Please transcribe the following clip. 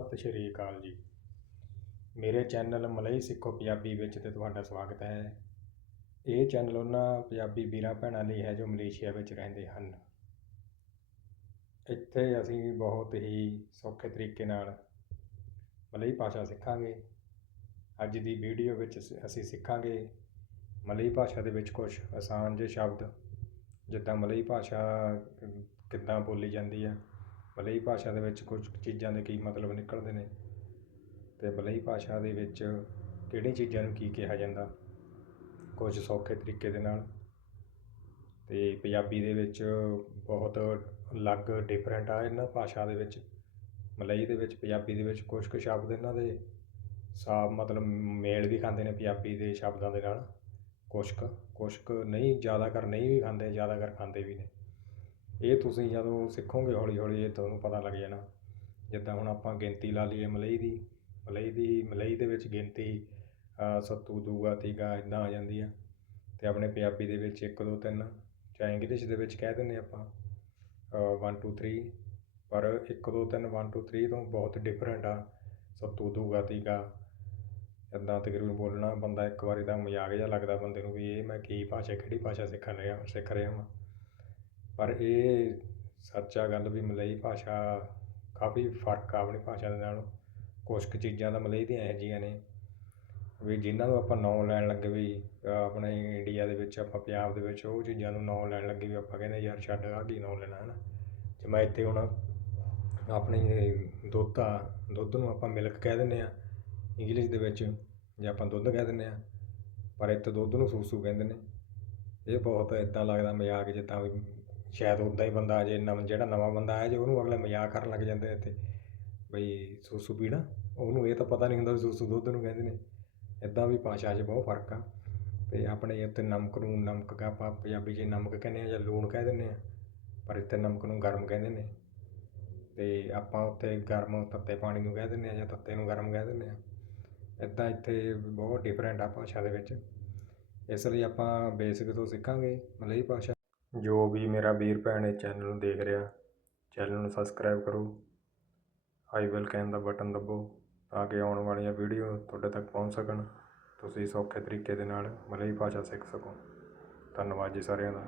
ਸਤਿ ਸ਼੍ਰੀ ਅਕਾਲ ਜੀ। ਮੇਰੇ ਚੈਨਲ ਮਲਈ ਸਿੱਖੋ ਪੰਜਾਬੀ ਵਿੱਚ ਤੇ ਤੁਹਾਡਾ ਸਵਾਗਤ ਹੈ। ਇਹ ਚੈਨਲ ਉਹਨਾਂ ਪੰਜਾਬੀ ਵੀਰਾਂ ਭੈਣਾਂ ਲਈ ਹੈ ਜੋ ਮਲੇਸ਼ੀਆ ਵਿੱਚ ਰਹਿੰਦੇ ਹਨ। ਇੱਥੇ ਅਸੀਂ ਬਹੁਤ ਹੀ ਸੌਖੇ ਤਰੀਕੇ ਨਾਲ ਮਲਈ ਭਾਸ਼ਾ ਸਿੱਖਾਂਗੇ। ਅੱਜ ਦੀ ਵੀਡੀਓ ਵਿੱਚ ਸ- ਅਸੀਂ ਸਿੱਖਾਂਗੇ ਮਲਈ ਭਾਸ਼ਾ ਦੇ ਵਿੱਚ ਕੁਝ ਆਸਾਨ ਜਿਹੇ ਸ਼ਬਦ, ਜਿੱਦਾਂ ਮਲਈ ਭਾਸ਼ਾ ਕਿੱਦਾਂ ਬੋਲੀ ਜਾਂਦੀ ਹੈ ਮਲਈ ਭਾਸ਼ਾ ਦੇ ਵਿੱਚ ਕੁਝ ਚੀਜ਼ਾਂ ਦੇ ਕੀ ਮਤਲਬ ਨਿਕਲਦੇ ਨੇ ਅਤੇ ਮਲਈ ਭਾਸ਼ਾ ਦੇ ਵਿੱਚ ਕਿਹੜੀ ਚੀਜ਼ਾਂ ਨੂੰ ਕੀ ਕਿਹਾ ਜਾਂਦਾ? ਕੁਝ ਸੌਖੇ ਤਰੀਕੇ ਦੇ ਨਾਲ ਅਤੇ ਪੰਜਾਬੀ ਦੇ ਵਿੱਚ ਬਹੁਤ ਅਲੱਗ ਡਿਫਰੈਂਟ ਆ ਇਹਨਾਂ ਭਾਸ਼ਾ ਦੇ ਵਿੱਚ। ਮਲਈ ਦੇ ਵਿੱਚ ਪੰਜਾਬੀ ਦੇ ਵਿੱਚ ਕੁਝ ਕੁ ਸ਼ਬਦ ਇਹਨਾਂ ਦੇ ਸਾ ਮਤਲਬ ਮੇਲ ਵੀ ਖਾਂਦੇ ਨੇ ਪੰਜਾਬੀ ਦੇ ਸ਼ਬਦਾਂ ਦੇ ਨਾਲ। ਕੁਛ ਕੁ ਕੁਛ ਕੁ ਨਹੀਂ ਜ਼ਿਆਦਾ ਕਰ ਨਹੀਂ ਵੀ ਖਾਂਦੇ ਜ਼ਿਆਦਾ ਕਰ ਖਾਂਦੇ ਵੀ ਨੇ। ਇਹ ਤੁਸੀਂ ਜਦੋਂ ਸਿੱਖੋਗੇ ਹੌਲੀ ਹੌਲੀ, ਇਹ ਤੁਹਾਨੂੰ ਪਤਾ ਲੱਗ ਜਾਣਾ। ਜਿੱਦਾਂ ਹੁਣ ਆਪਾਂ ਗਿਣਤੀ ਲਾ ਲਈਏ ਮਲਈ ਦੀ ਮਲਈ ਦੀ, ਮਲਈ ਦੇ ਵਿੱਚ ਗਿਣਤੀ ਸੱਤੂ, ਦੂਗਾ, ਤੀਗਾ ਇੱਦਾਂ ਆ ਜਾਂਦੀ ਆ। ਅਤੇ ਆਪਣੇ ਪੰਜਾਬੀ ਦੇ ਵਿੱਚ ਇੱਕ, ਦੋ, ਤਿੰਨ ਜਾਂ ਇੰਗਲਿਸ਼ ਦੇ ਵਿੱਚ ਕਹਿ ਦਿੰਦੇ ਆਪਾਂ ਵਨ ਟੂ ਥਰੀ ਪਰ ਇੱਕ, ਦੋ, ਤਿੰਨ ਵਨ ਟੂ ਥਰੀ ਤੋਂ ਬਹੁਤ ਡਿਫਰੈਂਟ ਆ। ਸੱਤੂ, ਦੂਗਾ, ਤੀਗਾ ਇੱਦਾਂ ਤਕਰੀਬਨ ਬੋਲਣਾ, ਬੰਦਾ ਇੱਕ ਵਾਰੀ ਤਾਂ ਮਜ਼ਾਕ ਜਿਹਾ ਲੱਗਦਾ ਬੰਦੇ ਨੂੰ ਵੀ, ਇਹ ਮੈਂ ਕੀ ਭਾਸ਼ਾ, ਕਿਹੜੀ ਭਾਸ਼ਾ ਸਿੱਖਣ ਰਿਹਾ, ਸਿੱਖ ਰਿਹਾ ਹਾਂ ਪਰ ਇਹ ਸੱਚ ਆ ਗੱਲ ਵੀ ਮਲਈ ਭਾਸ਼ਾ ਕਾਫੀ ਫ਼ਰਕ ਆ ਆਪਣੀ ਭਾਸ਼ਾ ਦੇ ਨਾਲੋਂ। ਕੁਛ ਕੁ ਚੀਜ਼ਾਂ ਤਾਂ ਮਲਈ ਦੀਆਂ ਇਹੋ ਜਿਹੀਆਂ ਨੇ ਵੀ ਜਿਨ੍ਹਾਂ ਨੂੰ ਆਪਾਂ ਨਾਂ ਲੈਣ ਲੱਗੇ ਵੀ ਆਪਣੇ ਇੰਡੀਆ ਦੇ ਵਿੱਚ, ਆਪਾਂ ਪੰਜਾਬ ਦੇ ਵਿੱਚ ਉਹ ਚੀਜ਼ਾਂ ਨੂੰ ਨਾਂ ਲੈਣ ਲੱਗੇ ਵੀ ਆਪਾਂ ਕਹਿੰਦੇ ਯਾਰ ਛੱਡ ਆ ਕੀ ਨਾਂ ਲੈਣਾ ਹੈ ਨਾ ਜੇ ਮੈਂ ਇੱਥੇ ਹੁਣ ਆਪਣੀ ਦੁੱਧ ਆ ਦੁੱਧ ਨੂੰ ਆਪਾਂ ਮਿਲਕ ਕਹਿ ਦਿੰਦੇ ਆ ਇੰਗਲਿਸ਼ ਦੇ ਵਿੱਚ ਜਾਂ ਆਪਾਂ ਦੁੱਧ ਕਹਿ ਦਿੰਦੇ ਆ ਪਰ ਇੱਥੇ ਦੁੱਧ ਨੂੰ ਸੂਸੂ ਕਹਿੰਦੇ ਨੇ। ਇਹ ਬਹੁਤ ਇਦਾਂ ਲੱਗਦਾ ਮਜ਼ਾਕ ਜਿੱਦਾਂ ਵੀ ਸ਼ਾਇਦ ਉੱਦਾਂ ਹੀ ਬੰਦਾ ਜੇ, ਨਵ, ਜਿਹੜਾ ਨਵਾਂ ਬੰਦਾ ਆਇਆ ਜੇ, ਉਹਨੂੰ ਅਗਲੇ ਮਜ਼ਾਕ ਕਰਨ ਲੱਗ ਜਾਂਦੇ ਨੇ ਇੱਥੇ। ਬਈ ਸੂਸੂ ਪੀਣਾ? ਉਹਨੂੰ ਇਹ ਤਾਂ ਪਤਾ ਨਹੀਂ ਹੁੰਦਾ ਵੀ ਸੂਸੂ ਦੁੱਧ ਨੂੰ ਕਹਿੰਦੇ ਨੇ। ਇਦਾਂ ਵੀ ਭਾਸ਼ਾ 'ਚ ਬਹੁਤ ਫ਼ਰਕ ਆ। ਅਤੇ ਆਪਣੇ ਇੱਥੇ ਨਮਕ ਨੂੰ ਨਮਕ ਕਾ ਆਪਾਂ ਪੰਜਾਬੀ 'ਚ ਨਮਕ ਕਹਿੰਦੇ ਆ ਜਾਂ ਲੂਣ ਕਹਿ ਦਿੰਦੇ ਆ। ਪਰ ਇੱਥੇ ਨਮਕ ਨੂੰ ਗਰਮ ਕਹਿੰਦੇ ਨੇ। ਅਤੇ ਆਪਾਂ ਉੱਥੇ ਗਰਮ ਤੱਤੇ ਪਾਣੀ ਨੂੰ ਕਹਿ ਦਿੰਦੇ ਆ ਜਾਂ ਤੱਤੇ ਨੂੰ ਗਰਮ ਕਹਿ ਦਿੰਦੇ ਆ। ਇੱਦਾਂ ਇੱਥੇ ਬਹੁਤ ਡਿਫਰੈਂਟ ਆ ਭਾਸ਼ਾ ਦੇ ਵਿੱਚ। ਇਸ ਲਈ ਆਪਾਂ ਬੇਸਿਕ ਤੋਂ ਸਿੱਖਾਂਗੇ ਮਲਈ ਭਾਸ਼ਾ। ਜੋ ਵੀ ਮੇਰਾ ਵੀਰ ਭੈਣ ਇਹ ਚੈਨਲ ਨੂੰ ਦੇਖ ਰਿਹਾ ਚੈਨਲ ਨੂੰ ਸਬਸਕ੍ਰਾਈਬ ਕਰੋ। ਆਈ ਵੈਲ ਕੈਨ ਦਾ ਬਟਨ ਦਬੋ ਤਾਂ ਕਿ ਆਉਣ ਵਾਲੀਆਂ ਵੀਡੀਓ ਤੁਹਾਡੇ ਤੱਕ ਪਹੁੰਚ ਸਕਣ। ਤੁਸੀਂ ਸੌਖੇ ਤਰੀਕੇ ਦੇ ਨਾਲ ਮਲਈ ਭਾਸ਼ਾ ਸਿੱਖ ਸਕੋ। ਧੰਨਵਾਦ ਜੀ ਸਾਰਿਆਂ ਦਾ।